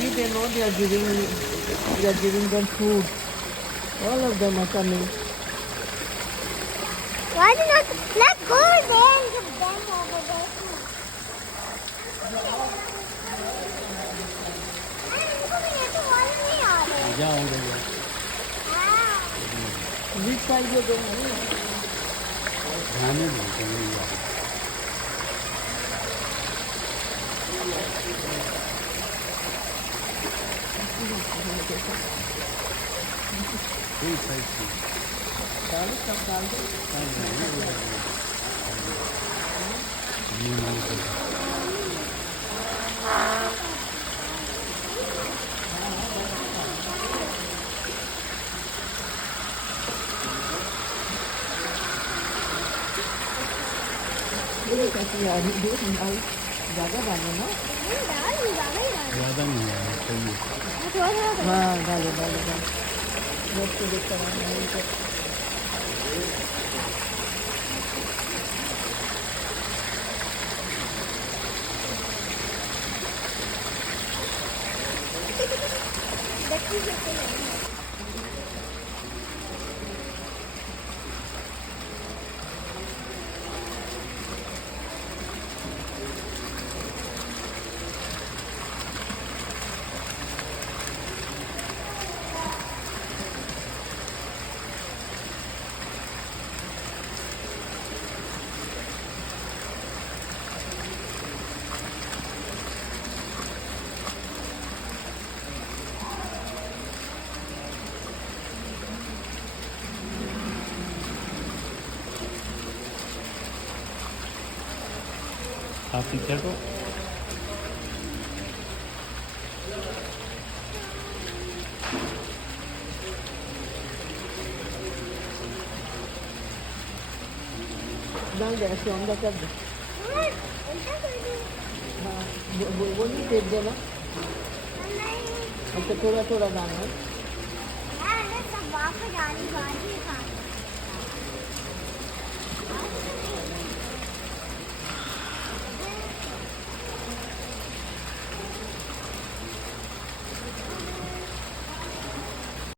see, they know they are giving them food. All of them are coming. Why do not let's go there and give them over there too. Which side you going? ज़्यादा डालो ना? ज़्यादा नहीं है, सही है। हाँ डालो डालो डालो। बच्चे देखते हैं। आप पीछे को डाल दे ऐसे अंदर कर दे। हाँ वो नहीं फेंक देना। अच्छा थोड़ा थोड़ा डालना। सब वापस आने वाली